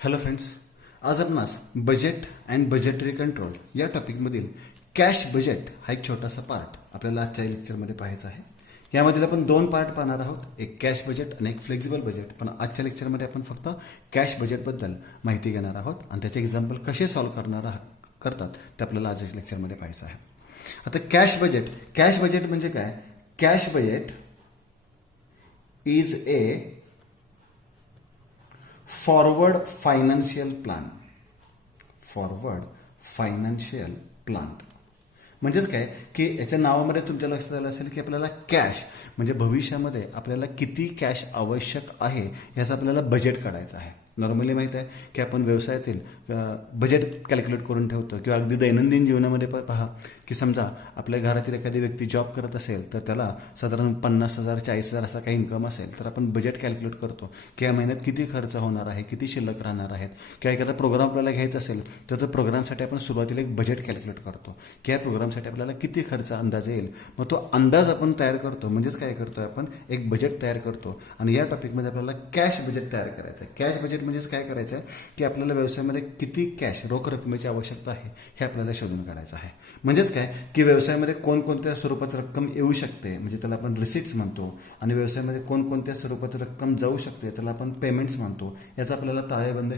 Hello friends, आज आपणास budget and budgetary control या टॉपिकमधील कॅश बजेट हा एक छोटासा पार्ट आपल्याला आजच्या लेक्चरमध्ये पाहायचा आहे. यामधील आपण दोन पार्ट पाहणार आहोत, एक कॅश बजेट आणि एक फ्लेक्झिबल बजेट. पण आजच्या लेक्चरमध्ये आपण फक्त कॅश बजेटबद्दल माहिती घेणार आहोत आणि त्याचे एक्झाम्पल कसे सॉल्व्ह करतात ते आपल्याला आजच्या लेक्चरमध्ये पाहायचं आहे. आता कॅश बजेट म्हणजे काय? Cash budget is a forward financial plan. म्हणजेच काय की याच्या नावामध्ये तुमच्या लक्षात आलं असेल की आपल्याला कॅश म्हणजे भविष्यामध्ये आपल्याला किती कॅश आवश्यक आहे याचं आपल्याला बजेट काढायचं आहे. नॉर्मली माहीत आहे की आपण व्यवसायातील बजेट कॅल्क्युलेट करून ठेवतो किंवा अगदी दैनंदिन जीवनामध्ये पहा की समजा आपल्या घरातील एखादी व्यक्ती जॉब करत असेल तर त्याला साधारण 50,000 40,000 असा काही इन्कम असेल तर आपण बजेट कॅल्क्युलेट करतो की या महिन्यात किती खर्च होणार आहे, किती शिल्लक राहणार आहेत. किंवा एखादा प्रोग्राम आपल्याला घ्यायचा असेल तर त्या प्रोग्रामसाठी आपण सुरुवातीला एक बजेट कॅल्क्युलेट करतो की या प्रोग्रामसाठी आपल्याला किती खर्च अंदाज येईल. मग तो अंदाज आपण तयार करतो, म्हणजेच काय करतो आपण एक बजेट तयार करतो. आणि या टॉपिकमध्ये आपल्याला कॅश बजेट तयार करायचं आहे. कॅश बजेट म्हणजेच काय करायचं आहे की आपल्याला व्यवसायामध्ये किती कॅश रोख रकमेची आवश्यकता आहे हे आपल्याला शोधून काढायचं आहे. म्हणजेच काय की व्यवसायामध्ये कोणकोणत्या स्वरूपात रक्कम येऊ शकते म्हणजे त्याला आपण रिसिट्स म्हणतो, आणि व्यवसायामध्ये कोणकोणत्या स्वरूपात रक्कम जाऊ शकते त्याला आपण पेमेंट्स म्हणतो. याचा आपल्याला ताळेबंद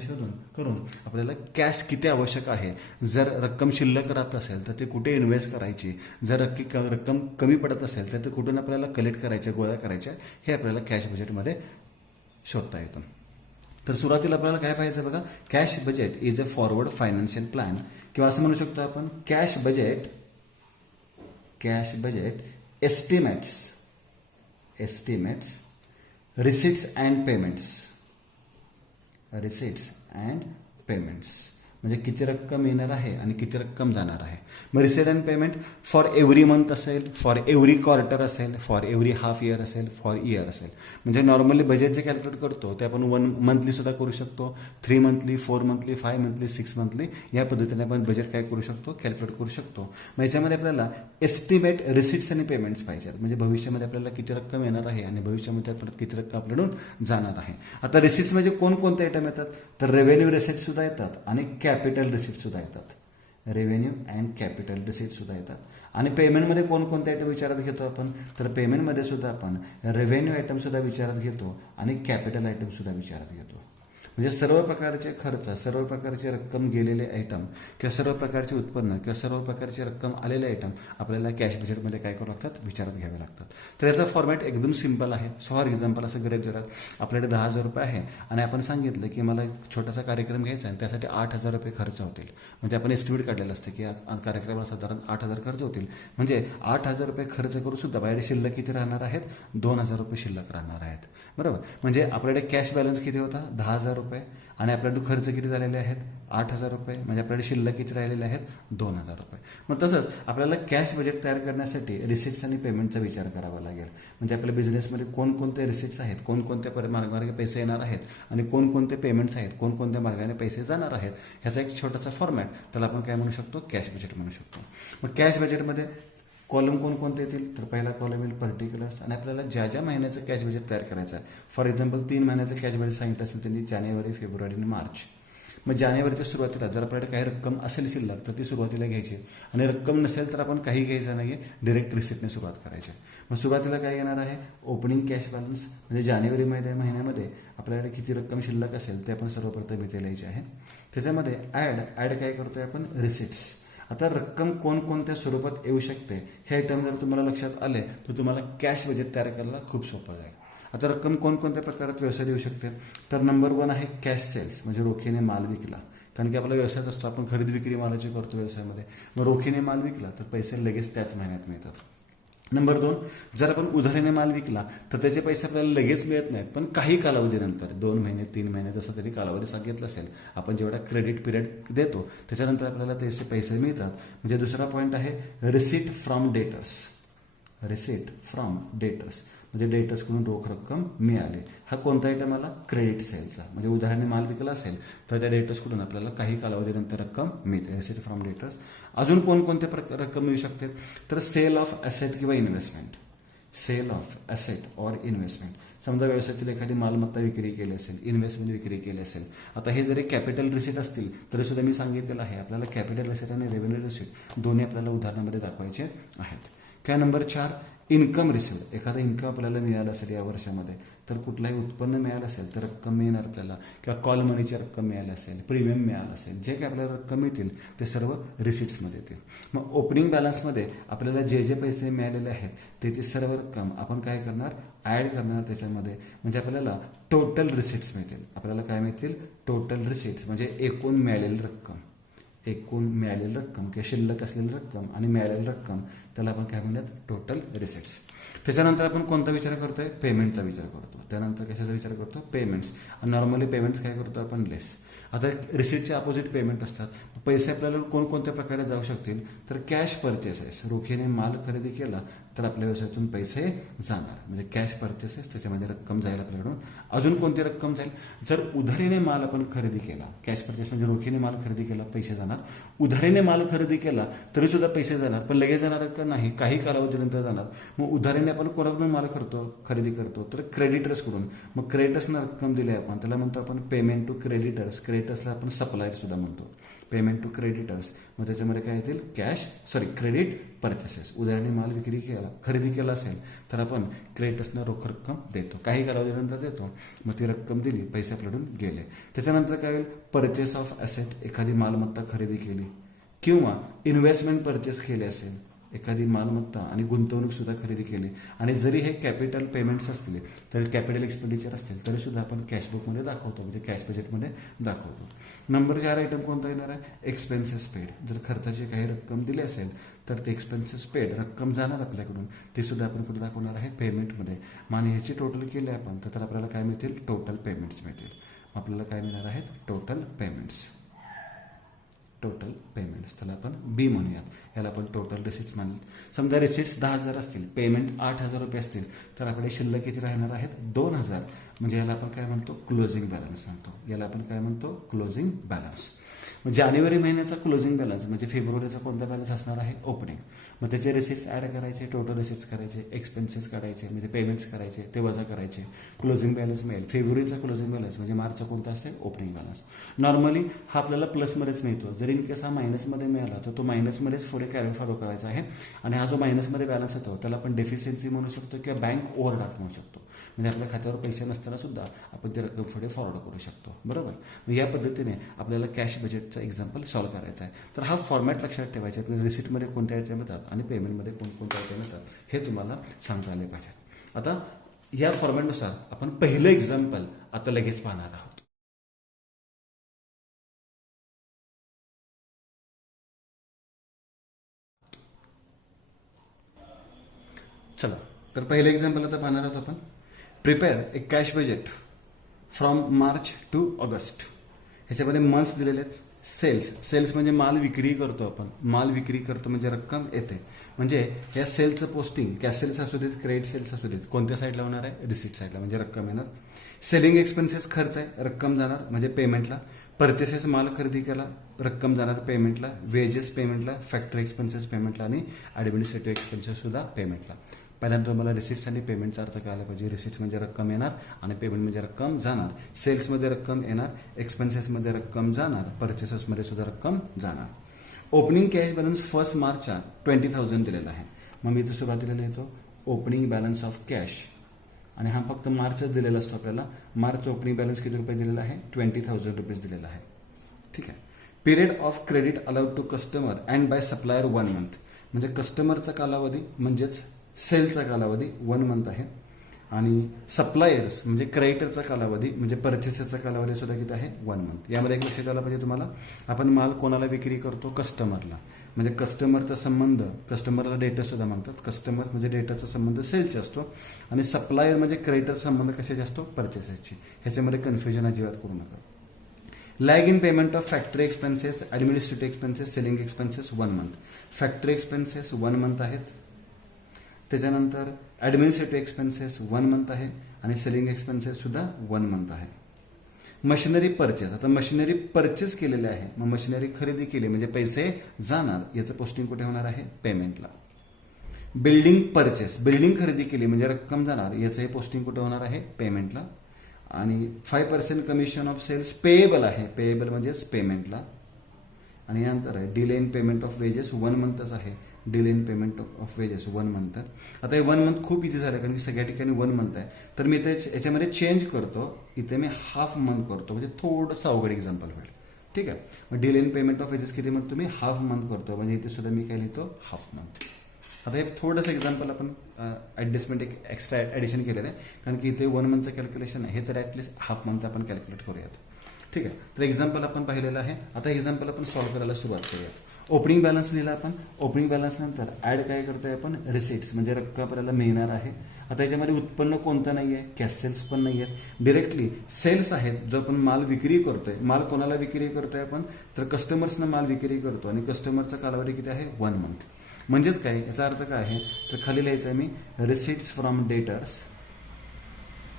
करून आपल्याला कॅश किती आवश्यक आहे, जर रक्कम शिल्लक राहत असेल तर ते कुठे इन्व्हेस्ट करायची, जर रक्कम कमी पडत असेल तर ते कुठून आपल्याला कलेक्ट करायचे, गोळा करायचे, हे आपल्याला कॅश बजेटमध्ये शोधता येतं. तर सुरुवातीला आपल्याला काय पाहायचं बघा, cash budget is a forward financial plan, किंवा असं म्हणू शकतो आपण cash budget estimates receipts and payments म्हणजे किती रक्कम येणार आहे आणि किती रक्कम जाणार आहे. मग receipt and payment for every month असेल, फॉर एव्हरी क्वार्टर असेल, फॉर एव्हरी हाफ इयर असेल, फॉर इयर असेल. म्हणजे नॉर्मली बजेट जे कॅल्क्युलेट करतो ते आपण 1 मंथली सुद्धा करू शकतो, 3 मंथली, 4 मंथली, 5 मंथली, 6 मंथली, या पद्धतीने आपण बजेट काय करू शकतो, कॅल्क्युलेट करू शकतो. मग याच्यामध्ये आपल्याला एस्टिमेट रिसिट्स आणि पेमेंट्स पाहिजेत. म्हणजे भविष्यामध्ये आपल्याला किती रक्कम येणार आहे आणि भविष्यामध्ये आपल्याला किती रक्कम आपल्याकडून जाणार आहे. आता रिसिट्स म्हणजे कोणकोणते आयटम येतात, तर रेव्हेन्यू रिसिट्स सुद्धा येतात आणि कॅपिटल रिसिट सुद्धा येतात. रेव्हेन्यू अँड कॅपिटल रिसिट सुद्धा येतात. आणि पेमेंटमध्ये कोणकोणते आयटम विचारात घेतो आपण, तर पेमेंटमध्ये सुद्धा आपण रेव्हेन्यू आयटम सुद्धा विचारात घेतो आणि कॅपिटल आयटम सुद्धा विचारात घेतो. म्हणजे सर्व प्रकारचे खर्च, सर्व प्रकारचे रक्कम गेलेले आयटम किंवा सर्व प्रकारचे उत्पन्न किंवा सर्व प्रकारची रक्कम आलेले आयटम आपल्याला कॅश बजेटमध्ये काय करावं लागतात, विचारात घ्यावे लागतात. तर याचा फॉर्मॅट एकदम सिंपल आहे. फॉर एक्झाम्पल असं गृहीत धरा आपल्याकडे 10,000 रुपये आहे आणि आपण सांगितलं की मला एक छोटासा कार्यक्रम घ्यायचा आहे आणि त्यासाठी 8,000 रुपये खर्च होतील. म्हणजे आपण एस्टिमेट काढलेलं असतं की या कार्यक्रमाला साधारण 8,000 खर्च होतील. म्हणजे 8,000 रुपये खर्च करून सुद्धा माझ्याकडे शिल्लक किती राहणार आहेत, 2,000 रुपये शिल्लक राहणार आहेत. बरोबर. म्हणजे आपल्याकडे कॅश बॅलन्स किती होता, 10,000 रुपये, आणि आपल्याकडे खर्च किती झालेले आहेत, 8,000 रुपये. म्हणजे आपल्याकडे शिल्लक किती राहिलेले आहेत, 2,000 रुपये. मग तसंच आपल्याला कॅश बजेट तयार करण्यासाठी रिसिट्स आणि पेमेंटचा विचार करावा लागेल. म्हणजे आपल्या बिझनेसमध्ये कोणकोणते रिसिट्स आहेत, कोणकोणत्या मार्गाने पैसे येणार आहेत आणि कोणकोणते पेमेंट्स आहेत, कोणकोणत्या मार्गाने पैसे जाणार आहेत, ह्याचा एक छोटासा फॉर्मॅट त्याला आपण काय म्हणू शकतो, कॅश बजेट म्हणू शकतो. मग कॅश बजेटमध्ये कॉलम कोणकोणते येतील, तर पहिला कॉलम येईल पर्टिक्युलर्स, आणि आपल्याला ज्या ज्या महिन्याचं कॅश बजेट तयार करायचं आहे. फॉर एक्झाम्पल 3 महिन्याचं कॅश बजेट सांगितलं असेल त्यांनी, जानेवारी, फेब्रुवारी आणि मार्च. मग जानेवारीच्या सुरुवातीला जर आपल्याकडे काही रक्कम असेल शिल्लक तर ती सुरुवातीला घ्यायची, आणि रक्कम नसेल तर आपण काही घ्यायचं नाही आहे, डिरेक्ट रिसिप्टने सुरुवात करायची. मग सुरुवातीला काय येणार आहे, ओपनिंग कॅश बॅलन्स. म्हणजे जानेवारी महिन्यामध्ये आपल्याकडे किती रक्कम शिल्लक असेल ते आपण सर्वप्रथम इथे लिहायची आहे. त्याच्यामध्ये ॲड काय करतोय आपण, रिसिट्स. आता रक्कम कोणकोणत्या स्वरूपात येऊ शकते हे आयटम जर तुम्हाला लक्षात आले तर तुम्हाला कॅश बजेट तयार करायला खूप सोपं जाईल. आता रक्कम कोणकोणत्या प्रकारात व्यवसाय येऊ शकते, तर नंबर 1 आहे कॅश सेल्स, म्हणजे रोखीने माल विकला. कारण की आपला व्यवसायच असतो, आपण खरेदी विक्री मालाची करतो व्यवसायामध्ये. मग रोखीने माल विकला तर पैसे लगेच त्याच महिन्यात मिळतात. नंबर 2, जर आपण उधारीने माल विकला तर त्याचे पैसे आपल्याला लगेच मिळत नाहीत, पण काही कालावधीनंतर 2 महिने 3 महिने जसं तरी कालावधी सांगितलं असेल, आपण जेवढा क्रेडिट पिरियड देतो त्याच्यानंतर आपल्याला त्याचे पैसे मिळतात. म्हणजे दुसरा पॉईंट आहे रिसीट फ्रॉम डेटर्स. म्हणजे डेटर्सकडून रोख रक्कम मिळाली. हा कोणता आयटम आला, क्रेडिट सेलचा. म्हणजे उदाहरणाने माल विकला असेल तर त्या डेटर्सकडून आपल्याला काही कालावधीनंतर रक्कम मिळते, रिसीट फ्रॉम डेटर्स. अजून कोणकोणते रक्कम मिळू शकते, तर सेल ऑफ ॲसेट किंवा investment. Sale of asset or investment. समजा व्यवसायातील एखादी मालमत्ता विक्री केली असेल, इन्व्हेस्टमेंट विक्री केली असेल. आता हे जरी कॅपिटल रिसीट असतील तरी सुद्धा मी सांगितलेलं आहे आपल्याला कॅपिटल रिसीट आणि रेव्हेन्यू रिसीट दोन्ही आपल्याला उदाहरणामध्ये दाखवायचे आहेत. काय नंबर 4, इन्कम रिसिव्ह. एखादा इन्कम आपल्याला मिळालं असेल या वर्षामध्ये, तर कुठलाही उत्पन्न मिळालं असेल तर रक्कम मिळणार आपल्याला, किंवा कॉल मनीची रक्कम मिळाली असेल, प्रीमियम मिळालं असेल, जे काही आपल्याला रक्कम मिळतील ते सर्व रिसिट्समध्ये येतील. मग ओपनिंग बॅलन्समध्ये आपल्याला जे जे पैसे मिळालेले आहेत ते सर्व रक्कम आपण काय करणार, ॲड करणार त्याच्यामध्ये. म्हणजे आपल्याला टोटल रिसिट्स मिळतील. आपल्याला काय मिळतील, टोटल रिसिट्स म्हणजे एकूण मिळालेली रक्कम. एकूण मिळालेली रक्कम किंवा शिल्लक असलेली रक्कम आणि मिळालेली रक्कम त्याला आपण काय म्हणतात, टोटल रिसिट्स. त्याच्यानंतर आपण कोणता विचार करतोय, पेमेंटचा विचार करतो. त्यानंतर कशाचा विचार करतो, पेमेंट्स. नॉर्मली पेमेंट्स काय करतो आपण, लेस. आता रिसिटचे अपोजिट पेमेंट असतात. पैसे आपल्याला कोणकोणत्या प्रकारे जाऊ शकतील, तर कॅश परचेसेस, रोखीने माल खरेदी केला तर आपल्या व्यवसायातून पैसे जाणार, म्हणजे कॅश परचेसेस, त्याच्यामध्ये रक्कम जाईल आपल्याकडून. अजून कोणती रक्कम जाईल, जर उधारीने माल आपण खरेदी केला, कॅश परचेस म्हणजे रोखीने माल खरेदी केला पैसे जाणार. उधारीने माल खरेदी केला तरी सुद्धा पैसे जाणार, पण लगेच जाणार का नाही, काही कालावधीनंतर जाणार. मग उधारीने आपण कोणाकडून माल खरेदी करतो, तर क्रेडिटर्सकडून. मग क्रेडिटर्सना रक्कम दिली आपण, त्याला म्हणतो आपण पेमेंट टू क्रेडिटर्स. क्रेडिटर्सला आपण सप्लायर सुद्धा म्हणतो, पेमेंट टू क्रेडिटर्स. मग त्याच्यामध्ये काय येतील, क्रेडिट परचेसेस. उदाहरणे माल खरेदी केला असेल तर आपण क्रेडिटर्सना रोख रक्कम देतो, काही कालावधीनंतर देतो. मग ती रक्कम दिली, पैसे आपल्याकडून गेले. त्याच्यानंतर काय होईल, परचेस ऑफ ॲसेट, एखादी मालमत्ता खरेदी केली, किंवा इन्व्हेस्टमेंट परचेस केली असेल, एखादी मालमत्ता आणि गुंतवणूक सुद्धा खरेदी केली. आणि जरी हे कॅपिटल पेमेंट्स असतील, तर कॅपिटल एक्सपेंडिचर असतील तरी सुद्धा आपण कॅशबुकमध्ये दाखवतो, म्हणजे कॅश बजेटमध्ये दाखवतो. नंबर 4 आयटम कोणता येणार आहे, एक्सपेन्सेस पेड. जर खर्चाची काही रक्कम दिली असेल तर ते एक्सपेन्सेस पेड रक्कम जाणार आपल्याकडून, ते सुद्धा आपण कुठे दाखवणार आहे, पेमेंटमध्ये. आणि ह्याची टोटल केली आपण तर आपल्याला काय मिळतील, टोटल पेमेंट्स मिळतील. आपल्याला काय मिळणार आहेत, टोटल पेमेंट्स. टोटल पेमेंट्स त्याला आपण बी म्हणूयात. याला आपण टोटल रिसिट्स मानू. समजा रिसिट्स 10,000 असतील, पेमेंट 8,000 रुपये असतील, तर आपल्याकडे शिल्लक किती राहणार आहेत, 2,000. म्हणजे याला आपण काय म्हणतो, क्लोजिंग बॅलन्स म्हणतो. याला आपण काय म्हणतो, क्लोजिंग बॅलन्स. मग जानेवारी महिन्याचा क्लोजिंग बॅलन्स म्हणजे फेब्रुवारीचा कोणता बॅलन्स असणार आहे, ओपनिंग. मग त्याचे रिसिट्स ॲड करायचे, टोटल रिसिट्स करायचे, एक्सपेन्सेस करायचे, म्हणजे पेमेंट्स करायचे, ते वजा करायचे, क्लोजिंग बॅलन्स मिळेल. फेब्रुवारीचा क्लोजिंग बॅलन्स म्हणजे मार्चचा कोणता असते, ओपनिंग बॅलन्स. नॉर्मली हा आपल्याला प्लसमध्येच मिळतो. जरी इन केस हा मायनसमध्ये मिळाला तर तो मायनसमध्येच पुढे कॅरी फॉलो करायचा आहे. आणि हा जो मायनसमध्ये बॅलन्स होतो त्याला आपण डेफिशियन्सी म्हणू शकतो किंवा बँक ओव्हरड्राफ्ट म्हणू शकतो. म्हणजे आपल्या खात्यावर पैसे नसताना सुद्धा आपण ते रक्कम पुढे फॉरवर्ड करू शकतो, बरोबर. मग या पद्धतीने आपल्याला कॅश बजेटचा एक्झाम्पल सॉल्व्ह करायचा आहे. तर हा फॉर्मॅट लक्षात ठेवायचा आहे. रिसिटमध्ये कोणते आयटम येतात आणि पेमेंटमध्ये कोणकोणते आयटम येतात हे तुम्हाला सांगता आले पाहिजे. आता या फॉर्मॅटनुसार आपण पहिलं एक्झाम्पल आता लगेच पाहणार आहोत. चला, तर पहिलं एक्झाम्पल आता पाहणार आहोत आपण. Prepare A cash budget from March two August. ह्याच्यामध्ये मंथ्स दिलेले आहेत. सेल्स म्हणजे माल विक्री करतो आपण. माल विक्री करतो म्हणजे रक्कम येते. म्हणजे या सेलचं पोस्टिंग कॅश सेल्स असू देत, क्रेडिट सेल्स असू देत, कोणत्या साईडला होणार आहे, रिसिट साईडला, म्हणजे रक्कम येणार. सेलिंग एक्सपेन्सेस खर्च आहे, रक्कम जाणार म्हणजे पेमेंटला. परचेसेस माल खरेदी केला, रक्कम जाणार पेमेंटला. वेजेस पेमेंटला, फॅक्टरी एक्सपेन्सेस पेमेंटला आणि ॲडमिनिस्ट्रेटिव्ह एक्सपेन्सेस सुद्धा पेमेंटला. पहिल्यांदा मला रिसिट्स आणि पेमेंटचा अर्थ कळायला पाहिजे. रिसिट्स म्हणजे रक्कम येणार आणि पेमेंट म्हणजे रक्कम जाणार. सेल्समध्ये रक्कम येणार, एक्सपेन्सेसमध्ये रक्कम जाणार, परचेसेसमध्ये सुद्धा रक्कम जाणार. ओपनिंग कॅश बॅलन्स 1 मार्चचा 20,000 दिलेला आहे. मग मी इथं सुरुवातीला लिहितो ओपनिंग बॅलन्स ऑफ कॅश, आणि हा फक्त मार्चच दिलेला असतो आपल्याला. मार्च ओपनिंग बॅलन्स किती रुपये दिलेला आहे, 20,000 रुपीज दिलेला आहे. ठीक आहे. Period of credit allowed to customer and by supplier 1 month. म्हणजे कस्टमरचा कालावधी म्हणजेच सेलचा कालावधी 1 मंथ आहे. आणि सप्लायर्स म्हणजे क्रेडिटरचा कालावधी म्हणजे परचेसेसचा कालावधी सुद्धा किती आहे, 1 मंथ. यामध्ये एक लक्षात आलं पाहिजे तुम्हाला, आपण माल कोणाला विक्री करतो, कस्टमरला. म्हणजे कस्टमरचा संबंध, कस्टमरला डेटर सुद्धा म्हणतात. कस्टमर म्हणजे डेटरचा संबंध सेलचे असतो आणि सप्लायर म्हणजे क्रेडिटरचा संबंध कशाचे असतो, परचेसेसची. ह्याच्यामध्ये कन्फ्युजन अजिबात करू नका. Lag in payment of factory expenses, administrative expenses, selling expenses 1 month. Factory expenses 1 month आहेत. त्याच्यानंतर ॲडमिनिस्ट्रेटिव्ह एक्सपेन्सेस 1 मंथ आहे आणि सेलिंग एक्सपेन्सेस सुद्धा 1 मंथ आहे. मशिनरी परचेस, आता मशिनरी परचेस केलेले आहे, मग मशिनरी खरेदी केली म्हणजे पैसे जाणार. याचं पोस्टिंग कुठे होणार आहे, पेमेंटला. बिल्डिंग परचेस, बिल्डिंग खरेदी केली म्हणजे रक्कम जाणार, याचं हे पोस्टिंग कुठं होणार आहे, पेमेंटला. आणि 5% कमिशन ऑफ सेल्स पेएबल आहे, पेएबल म्हणजेच पेमेंटला. आणि यानंतर आहे delay in payment of wedges 1 मंथच आहे, delay in payment of wedges 1 month. आता हे 1 मंथ खूप इझी झालं कारण की सगळ्या ठिकाणी 1 मंथ आहे. तर मी इथे याच्यामध्ये चेंज करतो, इथे मी हाफ मंथ करतो म्हणजे थोडंसं अवघड एक्झाम्पल होईल. ठीक आहे. मग delay in payment of wedges किती म्हणतो मी, हाफ मंथ करतो म्हणजे इथे सुद्धा मी काय लिहितो, हाफ मंथ. आता हे थोडंसं एक्झाम्पल आपण ॲडजस्टमेंट एक एक्स्ट्रा ॲडिशन केलेलं आहे कारण की इथे 1 मंथचं कॅल्क्युलेशन आहे, हे तर ॲटलिस्ट हाफ मंथचं आपण कॅल्क्युलेट करूयात. ठीक आहे. तर एक्झाम्पल आपण पाहिलेलं आहे. आता एक्झाम्पल आपण सॉल्व्ह करायला सुरुवात करूयात. ओपनिंग बॅलन्स लिहिला आपण. ओपनिंग बॅलन्स नंतर ऍड काय करतोय आपण, रिसिट्स म्हणजे रक्कम आपल्याला मिळणार आहे. आता याच्यामध्ये उत्पन्न कोणतं नाही आहे, कॅश सेल्स पण नाही आहेत, डिरेक्टली सेल्स आहेत. जो आपण माल विक्री करतोय, माल कोणाला विक्री करतोय आपण, तर कस्टमर्सना माल विक्री करतो आणि कस्टमरचा कालावधी किती आहे, 1 मंथ. म्हणजेच काय, याचा अर्थ काय आहे, तर खाली लिहायचं आहे मी receipts from debtors,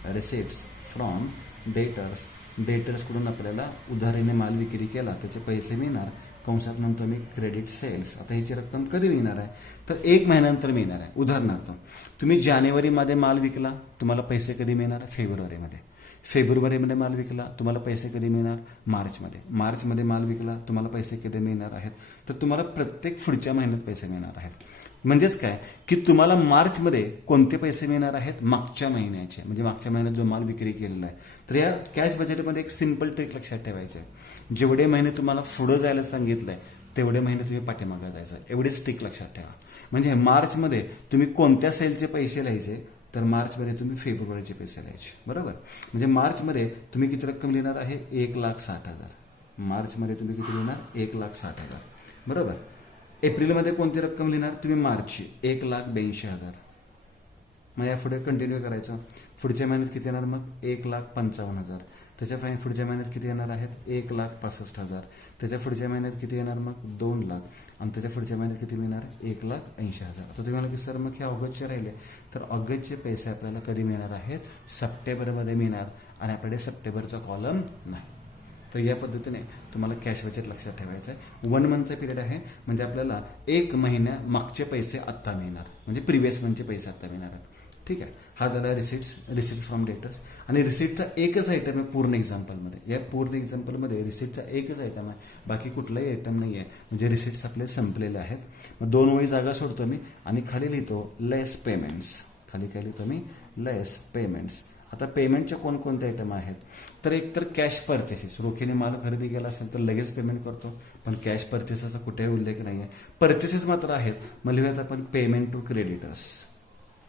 receipts from debtors, डेटर्सकडून आपल्याला उधारीने माल विक्री केला त्याचे पैसे मिळणार, कंसात म्हणतो मी क्रेडिट सेल्स. आता ह्याची रक्कम कधी मिळणार आहे, तर 1 महिन्यानंतर मिळणार आहे. उदाहरणार्थ तुम्ही जानेवारीमध्ये माल विकला, तुम्हाला पैसे कधी मिळणार, फेब्रुवारीमध्ये. फेब्रुवारीमध्ये माल विकला, तुम्हाला पैसे कधी मिळणार, मार्चमध्ये. मार्चमध्ये माल विकला, तुम्हाला पैसे कधी मिळणार आहेत, तर तुम्हाला प्रत्येक पुढच्या महिन्यात पैसे मिळणार आहेत. म्हणजेच काय की तुम्हाला मार्चमध्ये कोणते पैसे मिळणार आहेत, मागच्या महिन्याचे, म्हणजे मागच्या महिन्यात जो माल विक्री केलेला आहे. तर या कॅश बजेटमध्ये एक सिंपल ट्रिक लक्षात ठेवायचे आहे, जेवढे महिने तुम्हाला पुढं जायला सांगितलंय तेवढे महिने तुम्ही पाठीमागे जायचं, एवढीच ट्रिक लक्षात ठेवा. म्हणजे मार्चमध्ये तुम्ही कोणत्या सेलचे पैसे लिहायचे, तर मार्चमध्ये तुम्ही फेब्रुवारीचे पैसे लिहायचे, बरोबर. म्हणजे मार्चमध्ये तुम्ही किती रक्कम लिहिणार आहे, 1,60,000. मार्चमध्ये तुम्ही किती लिहिणार, 1,60,000, बरोबर. एप्रिलमध्ये कोणती रक्कम लिहिणार तुम्ही, मार्चची 1,82,000. मग या पुढे कंटिन्यू करायचं. पुढच्या महिन्यात किती येणार मग, 1,55,000. त्याच्या पुढच्या महिन्यात किती येणार आहेत, 1,65,000. त्याच्या पुढच्या महिन्यात किती येणार मग, 2 लाख. आणि त्याच्या पुढच्या महिन्यात किती मिळणार, 1,80,000. आता तुम्ही म्हणाल की सर मग हे ऑगस्टचे राहिले, तर ऑगस्टचे पैसे आपल्याला कधी मिळणार आहेत, सप्टेंबरमध्ये मिळणार. आणि आपल्याकडे सप्टेंबरचा कॉलम नाही. तर या पद्धतीने तुम्हाला कॅश बजेट लक्षात ठेवायचं आहे. 1 मंथचा पिरियड आहे म्हणजे आपल्याला 1 महिन्या मागचे पैसे आत्ता मिळणार, म्हणजे प्रिव्हियस मंथचे पैसे आत्ता मिळणार आहेत. ठीक आहे. हा झाला रिसिट्स फ्रॉम डेटर्स. आणि रिसिटचा एकच आयटम आहे पूर्ण एक्झाम्पलमध्ये. या पूर्ण एक्झाम्पलमध्ये रिसिटचा एकच आयटम आहे, बाकी कुठलाही आयटम नाही आहे. म्हणजे रिसिट्स आपले संपलेले आहेत. मग 2 वळी जागा सोडतो मी आणि खाली लिहितो लेस पेमेंट्स. खाली काय लिहितो मी, लेस पेमेंट्स. आता पेमेंटचे कोणकोणते आयटम आहेत, तर एक तर कॅश परचेसेस, रोखीने माल खरेदी केला असेल तर लगेच पेमेंट करतो, पण कॅश परचेसेसचा कुठेही उल्लेख नाही आहे. परचेसेस मात्र आहेत. मग लिहूयात आपण payment to creditors,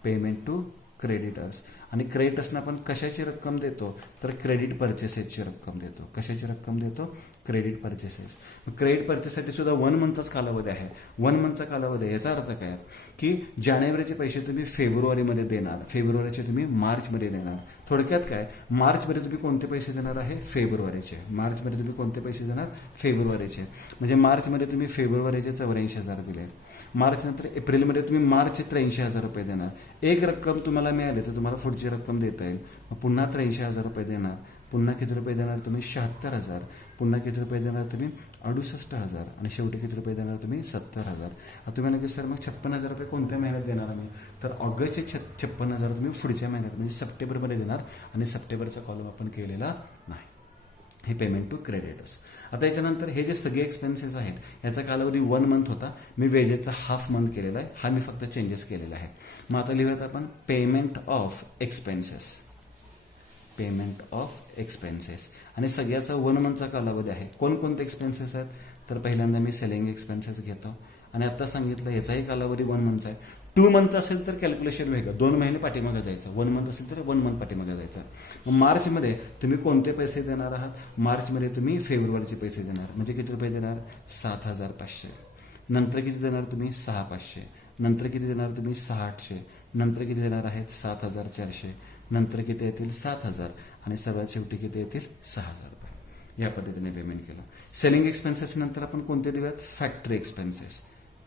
payment to creditors. आणि क्रेडिटर्सना आपण कशाची रक्कम देतो, तर क्रेडिट परचेसेसची रक्कम देतो. कशाची रक्कम देतो, क्रेडिट परचेसेस. क्रेडिट परचेससाठी सुद्धा 1 मंथचाच कालावधी आहे. 1 मंथचा कालावधी आहे. याचा अर्थ काय की जानेवारीचे पैसे तुम्ही फेब्रुवारीमध्ये देणार, फेब्रुवारीचे तुम्ही मार्चमध्ये देणार. थोडक्यात काय, मार्चमध्ये तुम्ही कोणते पैसे देणार आहे, फेब्रुवारीचे. मार्चमध्ये तुम्ही कोणते पैसे देणार, फेब्रुवारीचे. म्हणजे मार्चमध्ये तुम्ही फेब्रुवारीचे 84,000 दिले. मार्च नंतर एप्रिलमध्ये तुम्ही मार्चचे 83,000 रुपये देणार. एक रक्कम तुम्हाला मिळाली तर तुम्हाला पुढची रक्कम देता येईल. मग पुन्हा 83,000 रुपये देणार. पुन्हा किती रुपये देणार तुम्ही, 76,000. पुन्हा किती रुपये देणार तुम्ही, 68,000. आणि शेवटी किती रुपये देणार तुम्ही, 70,000. आता तुम्ही नक्की सर मग 56,000 रुपये कोणत्या महिन्यात देणार आम्ही, तर ऑगस्टचे 56,000 तुम्ही पुढच्या महिन्यात म्हणजे सप्टेंबरमध्ये देणार. आणि सप्टेंबरचा कॉलम आपण केलेला नाही. हे पेमेंट टू क्रेडिटर्स. आता याच्यानंतर हे जे सगळे एक्सपेन्सेस आहेत याचा कालावधी 1 मंथ होता, मी वेजेसचा हाफ मंथ केलेला आहे. हा मी फक्त चेंजेस केलेला आहे. मग आता लिहूयात आपण payment of expenses, payment of expenses. आणि सगळ्याचा 1 मंथचा कालावधी आहे. कोणकोणते एक्सपेन्सेस आहेत, तर पहिल्यांदा मी सेलिंग एक्सपेन्सेस घेतो. आणि आता सांगितलं याचाही कालावधी 1 मंथचा आहे. 2 मंथ असेल तर कॅल्क्युलेशन वेगळं, 2 महिने पाठीमागे जायचं. 1 मंथ असेल तर 1 मंथ पाठीमागे जायचं. मग मार्चमध्ये तुम्ही कोणते पैसे देणार आहात, मार्चमध्ये तुम्ही फेब्रुवारीचे पैसे देणार. म्हणजे किती रुपये देणार, 7,500. नंतर किती देणार तुम्ही, 6,500. नंतर किती देणार तुम्ही, 6,800. नंतर किती देणार आहेत, 7,400. नंतर किती येतील, 7,000. आणि सगळ्यात शेवटी किती येतील, 6,000 रुपये. या पद्धतीने पेमेंट केलं. सेलिंग एक्सपेन्सेस नंतर आपण कोणते देऊयात, फॅक्टरी एक्सपेन्सेस.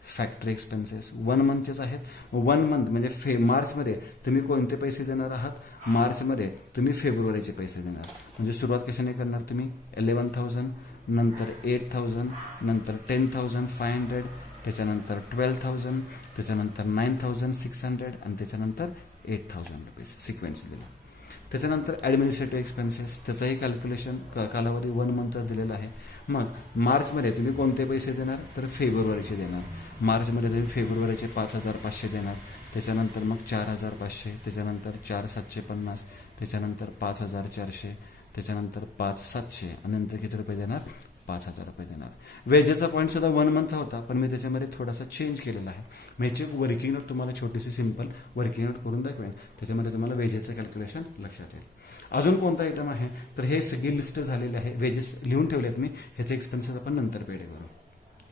फॅक्टरी एक्सपेन्सेस 1 मंथचेच आहेत. 1 मंथ म्हणजे मार्चमध्ये तुम्ही कोणते पैसे देणार आहात, मार्चमध्ये तुम्ही फेब्रुवारीचे पैसे देणार. म्हणजे सुरुवात कशाने करणार तुम्ही, 11,000, नंतर 8,000, नंतर 10,500, त्याच्यानंतर 12,000, त्याच्यानंतर 9,600 आणि त्याच्यानंतर 8,000 रुपीज सिक्वेन्स दिला. त्याच्यानंतर ॲडमिनिस्ट्रेटिव्ह एक्सपेन्सेस, त्याचंही कॅल्क्युलेशन कालावधी 1 मंथचाच दिलेला आहे. मग मार्चमध्ये तुम्ही कोणते पैसे देणार, तर फेब्रुवारीचे देणार. मार्चमध्ये तुम्ही फेब्रुवारीचे 5,500 देणार, त्याच्यानंतर मग 4,500, त्याच्यानंतर 4,750, त्याच्यानंतर 5,400, त्याच्यानंतर 5,700 आणि नंतर किती रुपये देणार, 5,000 रुपये देणार. वेजेसचा पॉईंट सुद्धा 1 मंथचा होता, पण मी त्याच्यामध्ये थोडासा चेंज केलेला आहे. मी ह्याची वर्किंग नोट तुम्हाला छोटीशी सिंपल वर्किंग नोट करून दाखवेन, त्याच्यामध्ये तुम्हाला वेजेसचं कॅल्क्युलेशन लक्षात येईल. अजून कोणता आयटम आहे, तर हे सगळी लिस्ट झालेली आहे, वेजेस लिहून ठेवलेत मी, ह्याचे एक्सपेन्सेस आपण नंतर पेड करू.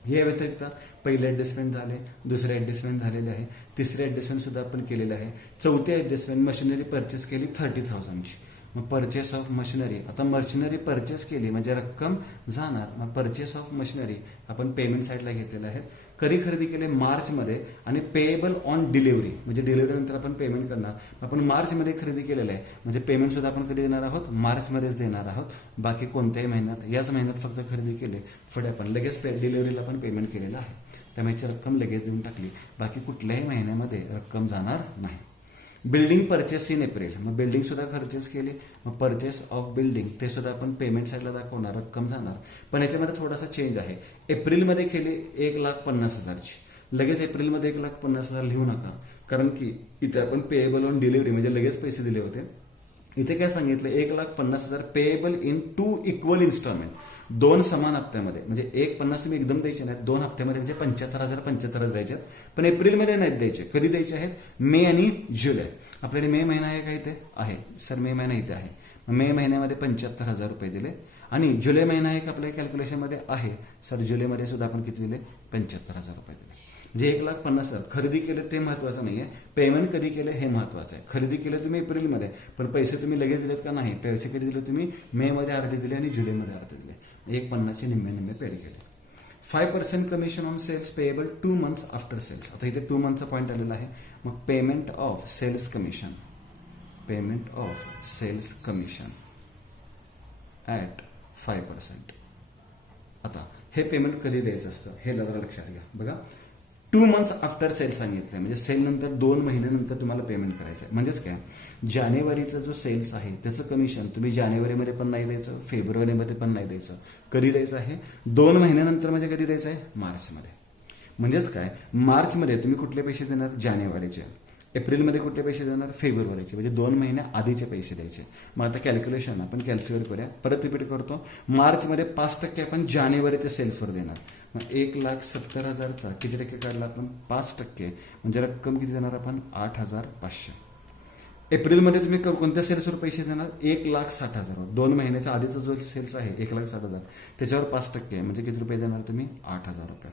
या व्यतिरिक्त पहिले ॲडजस्टमेंट झाले, दुसरे ॲडजस्टमेंट झालेले आहे, तिसरे ॲडजस्टमेंट सुद्धा आपण केलेलं आहे. चौथी ॲडजस्टमेंट मशिनरी परचेस केली 30,000ची. मग परचेस ऑफ मशिनरी, आता मशिनरी परचेस केली म्हणजे रक्कम जाणार. मग परचेस ऑफ मशिनरी आपण पेमेंट साईडला घेतलेलं आहे. कधी खरेदी केले, मार्चमध्ये, आणि पेएबल ऑन डिलिव्हरी म्हणजे डिलिव्हरी नंतर आपण पेमेंट करणार. आपण मार्चमध्ये खरेदी केलेलं आहे म्हणजे पेमेंट सुद्धा आपण कधी देणार आहोत, मार्चमध्येच देणार आहोत. बाकी कोणत्याही महिन्यात, याच महिन्यात फक्त खरेदी केले, पुढे आपण लगेच डिलिव्हरीला पण पेमेंट केलेलं आहे, त्यामुळे रक्कम लगेच देऊन टाकली. बाकी कुठल्याही महिन्यामध्ये रक्कम जाणार नाही. बिल्डिंग परचेस इन एप्रिल, मग बिल्डिंग सुद्धा परचेस केली, मग परचेस ऑफ बिल्डिंग ते सुद्धा आपण पेमेंट साईडला दाखवणार, रक्कम जाणार. पण याच्यामध्ये थोडासा चेंज आहे. एप्रिलमध्ये केली 1,50,000ची, लगेच एप्रिलमध्ये 1,50,000 लिहू नका, कारण की इथे आपण पेएबल ऑन डिलिव्हरी म्हणजे लगेच पैसे दिले होते. इथे काय सांगितलं, 1,50,000 पेएबल इन 2 इक्वल इन्स्टॉलमेंट, 2 समान हप्त्यामध्ये, म्हणजे 1,50,000 तुम्ही एकदम द्यायचे नाहीत, 2 हप्त्यामध्ये म्हणजे 75,000 द्यायचे आहेत. पण एप्रिलमध्ये नाहीत द्यायचे, कधी द्यायचे आहेत, मे आणि जुलै. आपल्याकडे मे महिना आहे का इथे आहे, सर मे महिना इथे आहे. मे महिन्यामध्ये 75,000 रुपये दिले, आणि जुलै महिना आहे का आपल्या कॅल्क्युलेशनमध्ये आहे, सर जुलैमध्ये सुद्धा आपण किती दिले, 75,000 रुपये दिले. म्हणजे 1,50,000 खरेदी केले ते महत्वाचं नाहीये, पेमेंट कधी केले हे महत्वाचं आहे. खरेदी केले तुम्ही एप्रिलमध्ये, पण पैसे तुम्ही लगेच दिलेत का नाही, पैसे कधी दिले तुम्ही, मे मध्ये अर्धे दिले आणि जुलैमध्ये अर्धे दिले. 1,50,000 निम्मे पेड केले. 5% commission on sales payable 2 months after sales. आता इथे 2 monthचा पॉईंट आलेला आहे. मग payment of sales commission, payment of sales commission at 5%. आता हे पेमेंट कधी द्यायचं असतं हे जरा लक्षात घ्या. बघा, 2 months आफ्टर सेल सांगितलंय, म्हणजे सेल नंतर 2 महिन्यानंतर तुम्हाला पेमेंट करायचं आहे. म्हणजेच काय, जानेवारीचा जो सेल्स आहे त्याचं कमिशन तुम्ही जानेवारीमध्ये पण नाही द्यायचं, फेब्रुवारीमध्ये पण नाही द्यायचं. कधी द्यायचं आहे, 2 महिन्यानंतर, म्हणजे कधी द्यायचं आहे, मार्चमध्ये. म्हणजेच काय, मार्चमध्ये तुम्ही कुठले पैसे देणार, जानेवारीचे. एप्रिलमध्ये कुठले पैसे देणार, फेब्रुवारीचे, म्हणजे 2 महिन्या आधीचे पैसे द्यायचे. मग आता कॅल्क्युलेशन आपण कॅल्क्युलेट करूया, परत रिपीट करतो. मार्चमध्ये 5% आपण जानेवारीच्या सेल्सवर देणार. मग 1,70,000चा किती टक्के काढला आपण, 5%, म्हणजे रक्कम किती देणार आपण, 8,500. एप्रिलमध्ये तुम्ही कोणत्या सेल्सवर पैसे देणार, 1,60,000. 2 महिन्याच्या आधीचा जो सेल्स आहे 1,60,000, त्याच्यावर 5% म्हणजे किती रुपये देणार तुम्ही, 8,000 रुपये.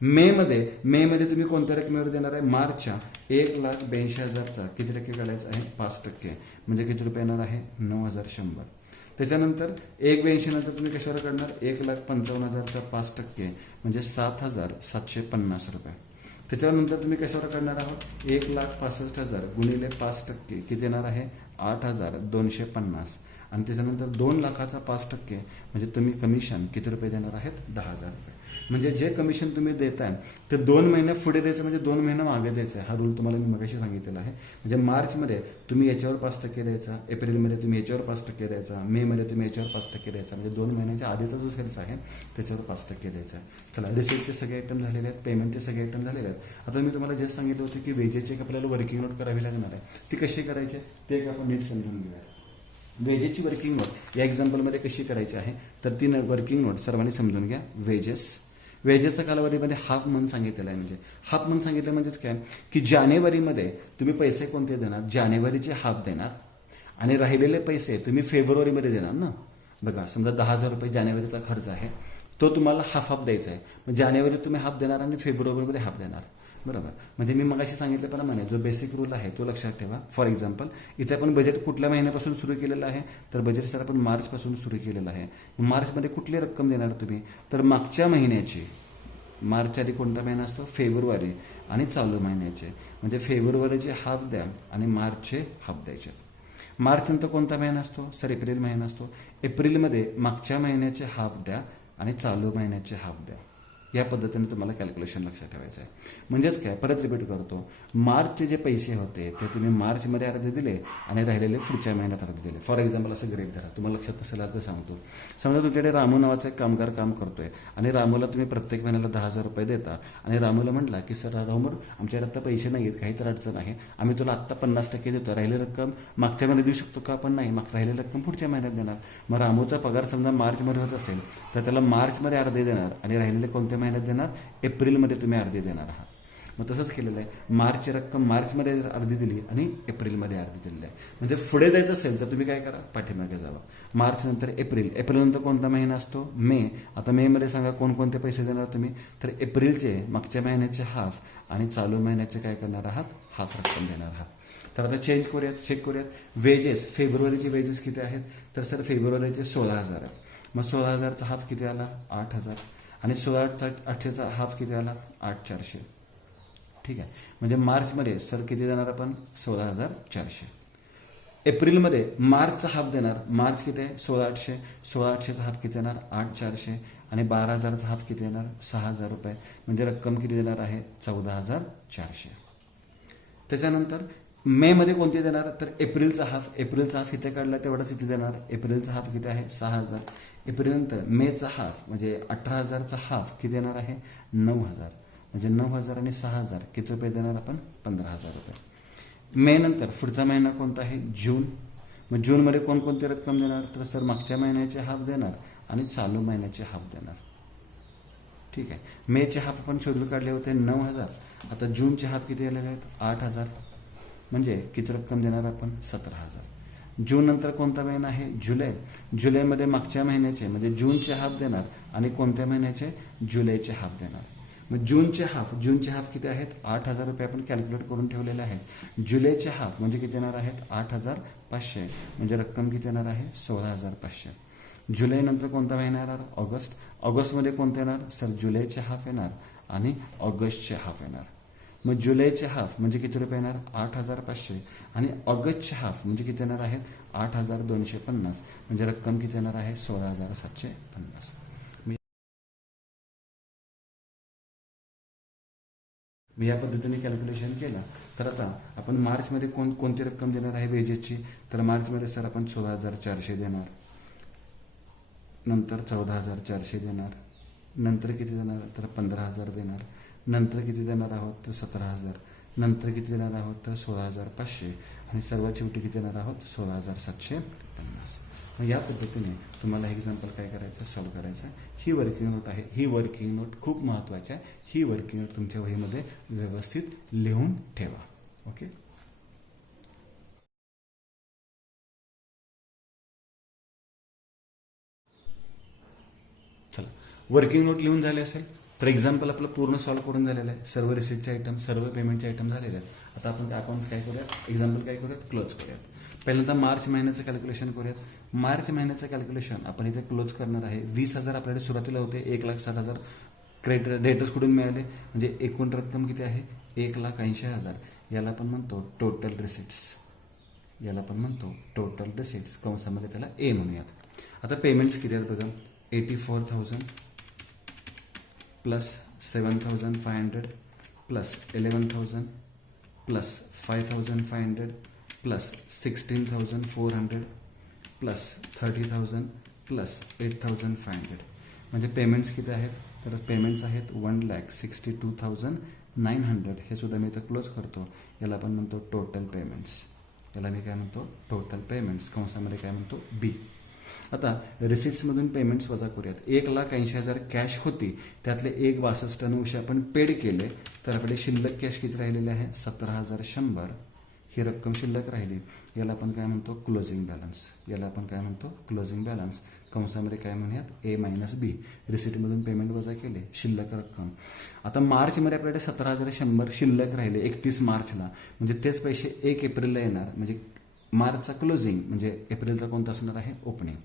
मे मध्ये तुम्ही कोणत्या रकमेवर देणार आहे, मार्चच्या 1,82,000चा किती टक्के काढायचा आहे, 5%, म्हणजे किती रुपये येणार आहे, 9,100. त्याच्यानंतर 1,82 नंतर तुम्ही कशावर काढणार, 1,55,000चा 5%, म्हणजे 7,750 रुपये. त्याच्यानंतर तुम्ही कशावर काढणार आहोत, 1,65,000 गुणिले 5% किती येणार आहे, 8,250. आणि त्याच्यानंतर 2 लाखाचा 5% म्हणजे तुम्ही कमिशन किती रुपये देणार आहेत, 10,000 रुपये. म्हणजे जे कमिशन तुम्ही देताय ते 2 महिने पुढे द्यायचं, म्हणजे 2 महिने मागे द्यायचं. हा रूल तुम्हाला मी मगाशी सांगितलेला आहे. म्हणजे मार्चमध्ये तुम्ही याच्यावर 5% द्यायचा, एप्रिलमध्ये तुम्ही याच्यावर 5% द्यायचा, मे मध्ये तुम्ही याच्यावर 5% द्यायचा. म्हणजे 2 महिन्याच्या आधीचा जो सेल्स आहे त्याच्यावर 5% द्यायचा आहे. चला, रिसिप्टचे सगळे आयटम झालेले आहेत, पेमेंटचे सगळे आयटम झालेले आहेत. आता मी तुम्हाला जे सांगितलं होतं की वेजेसची एक आपल्याला वर्किंग नोट करावी लागणार आहे, ती कशी करायची ते एक आपण नीट समजून घेऊया. वेजेसची वर्किंग नोट या एक्झाम्पलमध्ये कशी करायची आहे, तर ती वर्किंग नोट सर्वांनी समजून घ्या. वेजेसचा कालावधीमध्ये हाफ मंथ सांगितलेला आहे. म्हणजे हाफ मंथ सांगितलं म्हणजेच काय, की जानेवारीमध्ये तुम्ही पैसे कोणते देणार, जानेवारीचे हाफ देणार, आणि राहिलेले पैसे तुम्ही फेब्रुवारीमध्ये देणार ना. बघा, समजा 10,000 रुपये जानेवारीचा खर्च आहे, तो तुम्हाला हाफ द्यायचा आहे. मग जानेवारीत तुम्ही हाफ देणार आणि फेब्रुवारीमध्ये हाफ देणार, बरोबर. म्हणजे मी मगाशी सांगितल्याप्रमाणे जो बेसिक रूल आहे तो लक्षात ठेवा. फॉर एक्झाम्पल, इथे आपण बजेट कुठल्या महिन्यापासून सुरू केलेलं आहे, तर बजेट सर आपण मार्चपासून सुरू केलेलं आहे. मार्चमध्ये कुठली रक्कम देणार तुम्ही, तर मागच्या महिन्याची. मार्च आधी कोणता महिना असतो, फेब्रुवारी, आणि चालू महिन्याचे. म्हणजे फेब्रुवारीचे हाफ द्या आणि मार्चचे हाफ द्यायचे. मार्च नंतर कोणता महिना असतो, सर एप्रिल महिना असतो. एप्रिलमध्ये मागच्या महिन्याचे हाफ द्या आणि चालू महिन्याचे हाफ द्या. या पद्धतीने तुम्हाला कॅल्क्युलेशन लक्षात ठेवायचं आहे. म्हणजेच काय, परत रिपीट करतो, मार्चचे जे पैसे होते ते तुम्ही मार्चमध्ये अर्धे दिले आणि राहिलेले पुढच्या महिन्यात अर्धे दिले. फॉर एक्झाम्पल असं गृहीत धरा, तुम्हाला लक्षात नसेल तर सांगतो. समजा तुमच्याकडे रामू नावाचा एक कामगार काम करतोय आणि रामूला तुम्ही प्रत्येक महिन्याला 10,000 रुपये देता आणि रामूला म्हटला की सर रामू, आमच्याकडे आता पैसे नाही आहेत, काही तर अडचण आहे, आम्ही तुला आत्ता 50% देतो, राहिलेली रक्कम मागच्या महिन्यात देऊ शकतो का? आपण नाही, मग राहिलेली रक्कम पुढच्या महिन्यात देणार. मग रामूचा पगार समजा मार्चमध्ये होत असेल तर त्याला मार्चमध्ये अर्धे देणार आणि राहिलेले कोणत्या महिन्यात देणार? एप्रिलमध्ये तुम्ही अर्धे देणार आहात. मग तसंच केलेलं आहे, मार्चची रक्कम मार्चमध्ये अर्धी दिली आणि एप्रिलमध्ये अर्धी दिलेली आहे. म्हणजे पुढे जायचं असेल तर तुम्ही काय करा, पाठीमागे जावा. मार्च नंतर एप्रिल, एप्रिलनंतर कोणता महिना असतो? मे. आता मेमध्ये सांगा कोणकोणते पैसे देणार तुम्ही? तर एप्रिलचे मागच्या महिन्याचे हाफ आणि चालू महिन्याचे काय करणार आहात? हाफ रक्कम देणार आहात. तर आता चेक करूयात. वेजेस, फेब्रुवारीचे वेजेस किती आहेत? तर सर फेब्रुवारीचे 16,000 आहेत. मग 16,000चा हाफ किती आला? 8,000. आणि 16,800चा हाफ किती आला? 8,400. ठीक आहे. म्हणजे मार्चमध्ये सर किती देणार आपण? 16,400. एप्रिलमध्ये मार्चचा हाफ देणार. मार्च किती आहे? 16,800. 16,800चा हाफ किती येणार? 8,400. आणि 12,000चा हाफ किती येणार? 6,000 रुपये. म्हणजे रक्कम किती देणार आहे? 14,400. त्याच्यानंतर मे मध्ये कोणती देणार? तर एप्रिलचा हाफ इथे काढला तेवढाच इथे देणार. एप्रिलचा हाफ किती आहे? 6,000. एप्रिल नंतर मेचा हाफ म्हणजे 18,000चा हाफ किती देणार आहे? 9,000. म्हणजे 9,000 आणि 6,000 किती रुपये देणार आपण? 15,000 रुपये. मे नंतर पुढचा महिना कोणता आहे? जून. मग जूनमध्ये कोणकोणती रक्कम देणार? तर सर मागच्या महिन्याचे हाफ देणार आणि चालू महिन्याचे हाफ देणार. ठीक आहे. मेचे हाफ आपण शोधून काढले होते 9,000. आता जूनचे हाफ किती आलेले आहेत? 8,000. म्हणजे किती रक्कम देणार आपण? 17,000. जून नंतर कोणता महिना आहे? जुलै. जुलैमध्ये मागच्या महिन्याचे म्हणजे जूनचे हाफ देणार आणि कोणत्या महिन्याचे? जुलैचे हाफ देणार. मग जूनचे हाफ किती आहेत? 8,000 रुपये आपण कॅल्क्युलेट करून ठेवलेले आहेत. जुलैचे हाफ म्हणजे किती येणार आहेत? 8,500. म्हणजे रक्कम किती येणार आहे? 16,500. जुलै नंतर कोणता महिना येणार? ऑगस्ट. ऑगस्टमध्ये कोणता येणार? सर जुलैचे हाफ येणार आणि ऑगस्टचे हाफ येणार. मग जुलैचे हाफ म्हणजे किती रुपये येणार? 8,500. आणि ऑगस्टचे हाफ म्हणजे किती येणार आहेत? 8,250. म्हणजे रक्कम किती येणार आहे? 16,750. मी या पद्धतीने कॅल्क्युलेशन केलं. तर आता आपण मार्चमध्ये कोणती रक्कम देणार आहे वेजेसची? तर मार्चमध्ये सर आपण 16,400 देणार, नंतर 14,400 देणार, नंतर किती देणार? तर 15,000 देणार, नंतर किती देणार आहोत? तर 17,000, नंतर किती देणार आहोत? तर 16,500 आणि सर्वात शेवटी किती देणार आहोत? 16,750. मग या पद्धतीने तुम्हाला एक्झाम्पल काय करायचं? सॉल्व्ह करायचं. ही वर्किंग नोट आहे. ही वर्किंग नोट खूप महत्त्वाची आहे. ही वर्किंग नोट तुमच्या वहीमध्ये व्यवस्थित लिहून ठेवा. ओके. चला, वर्किंग नोट लिहून झाले असेल तर एक्झाम्पल आपलं पूर्ण सॉल्व्ह करून झालेलं आहे. सर्व रिसिप्टचे आयटम, सर्व पेमेंटचे आयटम झालेले आहेत. आता आपण अकाउंट्स काय करूयात? एक्झाम्पल काय करूयात? क्लोज करूयात. पहिल्यांदा मार्च महिन्याचं कॅल्क्युलेशन करूयात. मार्च महिन्याचं कॅल्क्युलेशन आपण इथे क्लोज करणार आहे. 20,000 आपल्याकडे सुरुवातीला होते. 1,60,000 डेटर्सकडून मिळाले. म्हणजे एकूण रक्कम किती आहे? 1,80,000. याला आपण म्हणतो टोटल रिसिट्स. कंसामध्ये त्याला ए म्हणूयात. आता पेमेंट्स किती आहेत बघा. 84,000 plus 7,500 plus 11,000 plus 5,500 plus 16,400 plus 30,000 plus 8,500. म्हणजे पेमेंट्स किती आहेत? तर पेमेंट्स आहेत 1,62,900. हे सुद्धा मी इथं क्लोज करतो. याला आपण म्हणतो टोटल पेमेंट्स. याला मी काय म्हणतो? Total payments. कंसामध्ये काय म्हणतो? बी. आता रिसिट्समधून पेमेंट्स वजा करूयात. 1,80,000 कॅश होती, त्यातले 1,62,900 आपण पेड केले. तर आपले शिल्लक कॅश किती राहिलेले आहे? 17,100. ही रक्कम शिल्लक राहिली. याला आपण काय म्हणतो? Closing balance. कंसामध्ये काय म्हणूयात? ए मायनस बी. रिसिटमधून पेमेंट वजा केले, शिल्लक रक्कम. आता मार्चमध्ये आपल्याकडे 17,100 शिल्लक राहिले 31 मार्चला. म्हणजे तेच पैसे 1 एप्रिलला येणार. म्हणजे मार्चचा क्लोजिंग म्हणजे एप्रिलचा कोणता असणार आहे? ओपनिंग.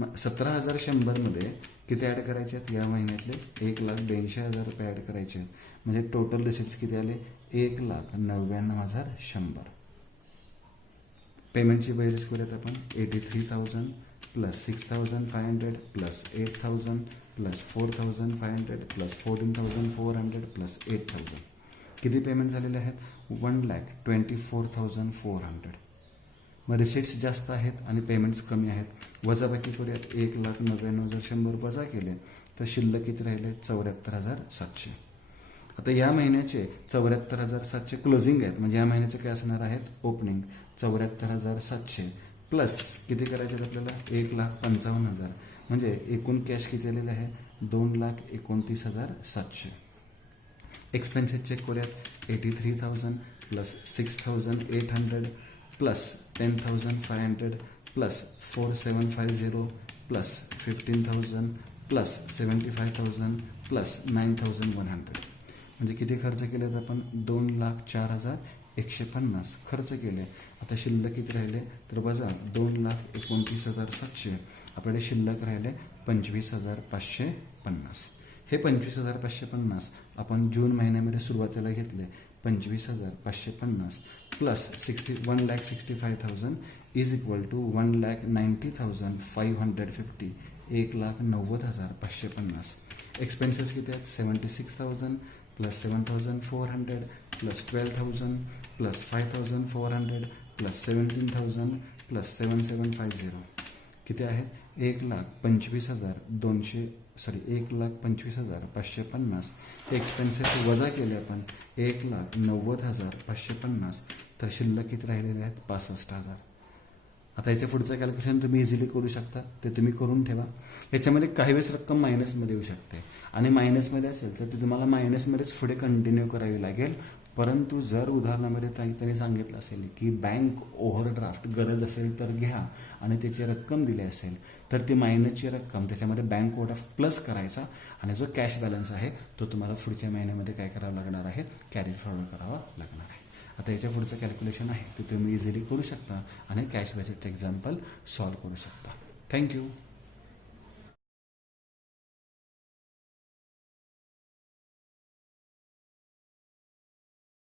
मग 17,100 मध्ये किती ॲड करायचे आहेत? या महिन्यातले 1,82,000 रुपये ॲड करायचे आहेत. म्हणजे टोटल रिसिट्स किती आले? 1,99,100. पेमेंटची बेरीज करूयात आपण. 83,000 plus 6,500 plus 8,000 plus 4,500 plus 14,400 plus 8,000. किती पेमेंट झालेले आहेत? 1,24,400. मग रिसिट्स जास्त आहेत आणि पेमेंट्स कमी आहेत. वजाबाकी करूयात. 1,99,100 वजा केले तर शिल्लक किती राहिले? 74,700. आता या महिन्याचे 74,700 क्लोजिंग आहेत, म्हणजे या महिन्याचे काय असणार आहेत? ओपनिंग 74,700 प्लस किती करायचे आहेत आपल्याला? 1,55,000. म्हणजे एकूण कॅश किती आलेलं आहे? 2,29,700. एक्सपेन्सेस चेक करूयात. 83,000 plus 6,800 plus 10,500 plus 4,750 plus 15,000 plus 75,000 plus 9,100. म्हणजे किती खर्च केलेत आपण? 2,04,150 खर्च केले. आता शिल्लक किती राहिले? तर वजा 2,29,700. आपल्याकडे शिल्लक राहिले 25,550. हे 25,550 आपण जून महिन्यामध्ये सुरुवातीला घेतले. 25,550 plus 1,65,000 is equal to 1,90,550. 1,90,550. Expenses किती आहेत? 76,000 plus 7,400 plus 12,000 plus 5,400 plus 17,000 plus 7,750. किती आहेत? 1,25,550. हे एक्सपेन्सेस वजा केले आपण 1,90,550. तर शिल्लक किती राहिलेले आहेत? 65,000. आता याच्या पुढचं कॅल्क्युलेशन तुम्ही इझिली करू शकता, ते तुम्ही करून ठेवा. याच्यामध्ये काही वेळेस रक्कम मायनसमध्ये येऊ शकते आणि मायनसमध्ये असेल तर ती तुम्हाला मायनसमध्येच पुढे कंटिन्यू करावी लागेल. परंतु जर उदाहरणामध्ये त्यांनी सांगितलं असेल की बँक ओव्हरड्राफ्ट गरज असेल तर घ्या आणि त्याची रक्कम दिली असेल तर ती मायनसची रक्कम त्याच्यामध्ये बँक ओव्हरड्राफ्ट प्लस करायचा आणि जो कॅश बॅलन्स आहे तो तुम्हाला पुढच्या महिन्यामध्ये काय करावं लागणार आहे? कॅरी फॉरवर्ड करावा लागणार आहे. आता याच्या पुढचं कॅल्क्युलेशन आहे ते तुम्ही इझिली करू शकता आणि कॅश बजेटचं एक्झाम्पल सॉल्व्ह करू शकता. थँक्यू.